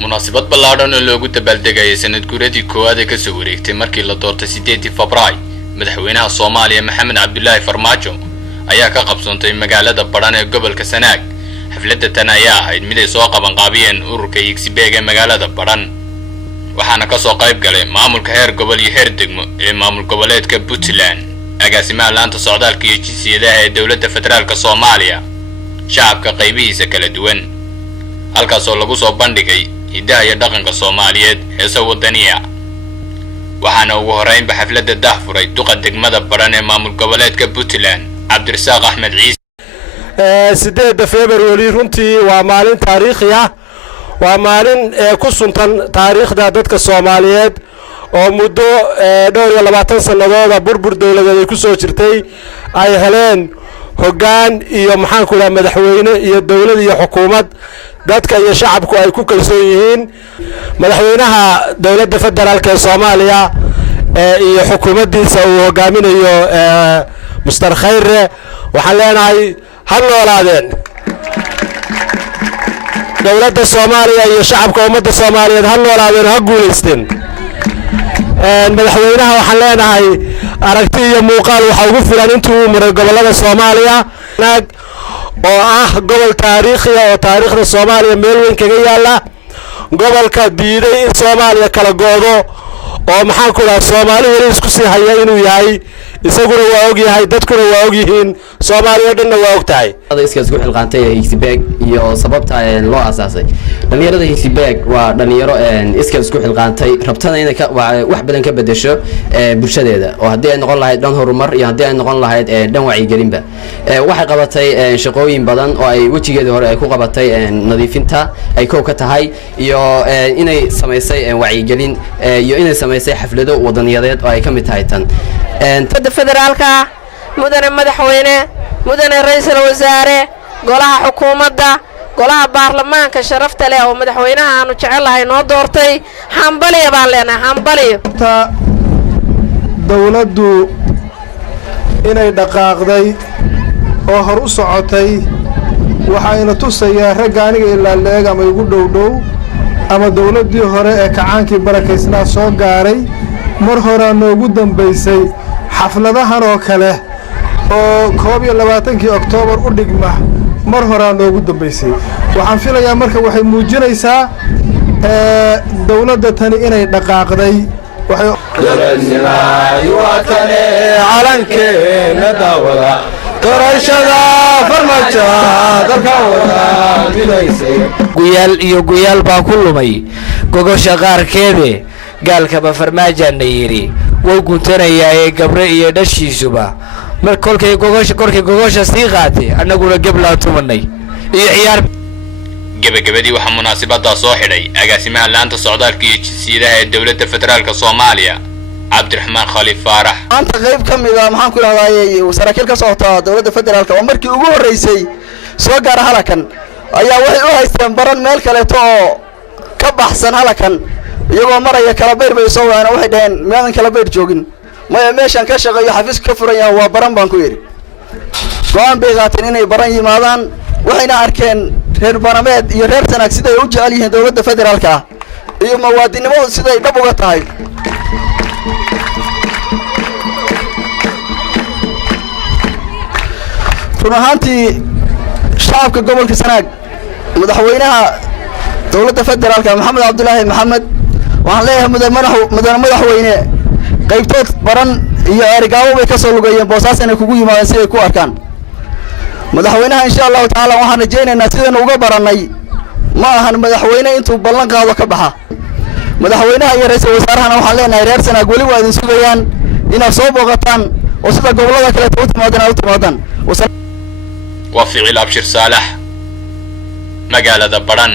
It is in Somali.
munaasabad ballaaran oo loogu dabaaldegayay sanad guuradii koowaad ee ka soo wareegtay markii la doortay 8 Febraayo madaxweynaha Soomaaliya Maxamed Cabdullaahi Farmaajo ayaa ka qabsoontay magaalada Badhan ee gobolka Sanaag. xafladda tan ayaa ahayd mid ay soo qaban qaabiyeen ururka Xisbeeg ee magaalada Badhan, waxaana ka soo qayb galay maamulka heer gobol iyo heer degmo ee maamul goboleedka Puntland, agaasimaha laanta socdaalka iyo jinsiyadaha ee dowladda federaalka Soomaaliya, shacabka qaybihiisa kala duwan, halkaas oo lagu soo bandhigay hidaha iyo dhaqanka Soomaaliyeed heesa wadaniya. waxaana ugu horeynba xafladda daahfuray duqa degmada Badhan ee maamul goboleedka Puntland Cabdirasaaq Axmed Ciise. 8 Febraayo runtii waa maalin taariikhi ah, waa maalin ku suntan taariikhda dadka Soomaaliyeed oo muddo dhowr iyo 20 sanadood burbur dawladeed ay ku soo jirtay ay heleen hoggaan iyo maxaan ku leeyahay madaxweyne iyo dawlad iyo xukuumad dadka iyo shacabku ay ku kalsoon yihiin. madaxweynaha dawladda federaalka ee Soomaaliya iyo xukuumaddiisa uu hogaaminayo Mr. Khayre waxaan leenahay ha noolaadeen. dawladda Soomaaliya iyo shacabka ummadda Soomaaliyeed ha noolaadeen, ha guuleysteen. madaxweynaha waxaan leenahay aragti iyo muuqaal waxa ugu filan intuu maray gobolada Soomaaliya oo ah gobol taariikhi ah oo taariikhda Soomaaliya meel weyn kaga yaala, gobolka diiday in Soomaaliya kala goodo oo maxaan ku leeyahay Soomaali wali isku sii haya inuu yahay, isaguna waa og yahay, dadkuna waa og yihiin, Soomaaliya dhanna waa og tahay. iska isku xilqaantay Xisbeeg iyo sababta loo asaasay dhalinyarada Xisbeeg waa dhalinyaro iska isku xilqaantay rabtana inay wax badan ka bedesho bulshadeeda, oo haddii ay noqon lahayd dhan horumar iyo haddii ay noqon lahayd dhan wacyigelinba. waxay qabatay shaqooyin badan oo ay wajigeeda hore ay ku qabatay nadiifinta ay koob ka tahay, iyo inay sameysay wacyigelin iyo inay sameysay xaflado wadaniyadeed oo ay ka mid tahay tan federaalka mudane madaxweyne, mudane ra'iisul wasaare, golaha xukuumadda, golaha baarlamaanka sharafta leh oo madaxweynaha aanu jecelahay noo doortay. hambaliyo baan leenahay, hambaliyo. dawladdu inay dhaqaaqday oo hor u socotay waxayna tusayaa ragga aniga ilaa leeg ama igu dhowdhow ama dawladdii hore ee kacaankii barakaysnaa soo gaaray mar hore noogu dambaysay xafladahan oo kale oo 21 Oktoobar u dhigma mar hore noogu dambaysay. waxaan filayaa marka waxay muujinaysaa dawladda tani inay dhaqaaqday. calankeena daawada doorashada farmaajo dalka wada midaysay guyaal baa ku lumay gogosha qaarkeede gaalkaba farmaajana yiri way guntanayaa ee gabre iyo dhashiisuba mar kolkay gogosha sii qaatay annaguna gabla tumanay iyo ciyaar. gabagabadii waxaa munaasabada soo xidhay agaasimaha laanta socdaalka iyo jinsiyadaha ee dowladda federaalka Soomaaliya Cabdiraxmaan Khaliif Faarax. maanta qayb ka mid ah maxaan ku raadayay saraakiil ka socota dowladda federaalka oo markii ugu horeysay soo gaar halakan ayaa waxay u haysteen Badhan meel kale oo ka baxsan halakan, iyagoo maraya kala beer bay soo waana waxay dhaheen meelan kala beer joogin meeshan ka shaqeeyo xafiis ka furan waa Badhan baan ku yiri. go'aan bay qaateen inay Badhan yimaadaan, waxayna arkeen reer Banameed iyo reer Sanaag sida ay u jecel yihiin dawladda federaalka iyo muwaadinimadu sida ay dhab uga tahay. runaantii shacabka gobolka Sanaag madaxweynaha dawladda federaalka Maxamed Cabdullaahi Maxamed waxaan leeyahay mudane madaxweyne qaybtood Badhan iyo Erigaawo bay ka soo lugayeen Boosaaso inay kugu yimaadeen si ay ku arkaan madaxweynaha. insha Allah taala waxaan rajaynaynaa sidaan uga baranay ma ahan madaxweyne intuu ballan qaado ka baxa. madaxweynaha iyo ra'iisul wasaarahana waxaan leenahay reer Sanaag wali waa idin sugayaan inaad soo booqataan oo sida gobolada kale u timaadaan. waa Ficil Abshir Saalax magaalada Badhan.